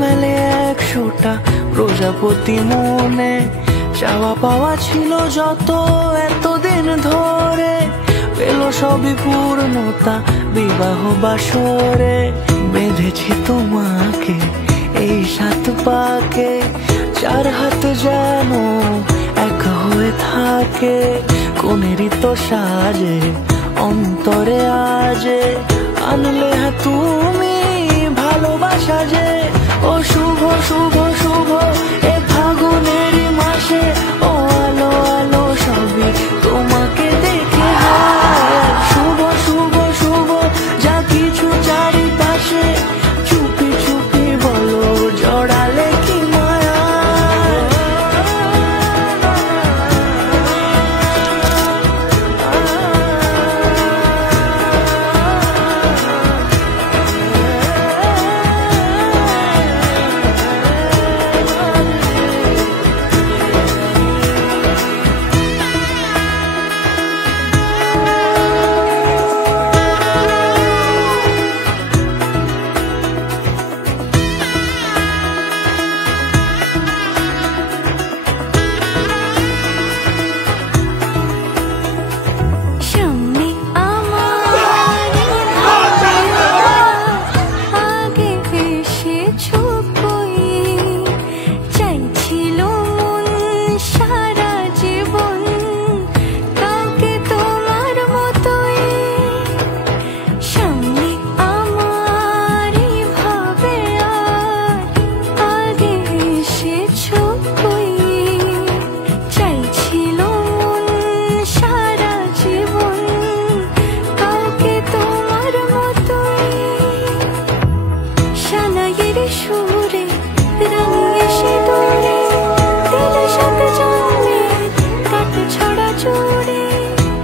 মেলে 100টা প্রজাপতি মনে, চাওয়া পাওয়া ছিল যত এতদিন ধরে, পেল সবই পূর্ণতা বিবাহ বাসরে। বেঁধেছি তোমাকে এই 7 পাকে, 4 হাত যেন এক হয়ে থাকে। কোনেরই তো সাজে অন্তরে আজে, আনলে তুমি ভালোবাসা যে। ও শুভ শুভ শুভ এ ফাগুনেরই মাসে, ও আলো আলো সবই তোমাকে দেখে হয়। শুভ শুভ শুভ যা কিছু চারিপাশে, চুপি চুপি বলো জড়ালে কি মায়া।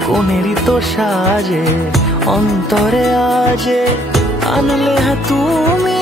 কোনেরই তো সাজে অন্তরে আজে, আনলে তুমি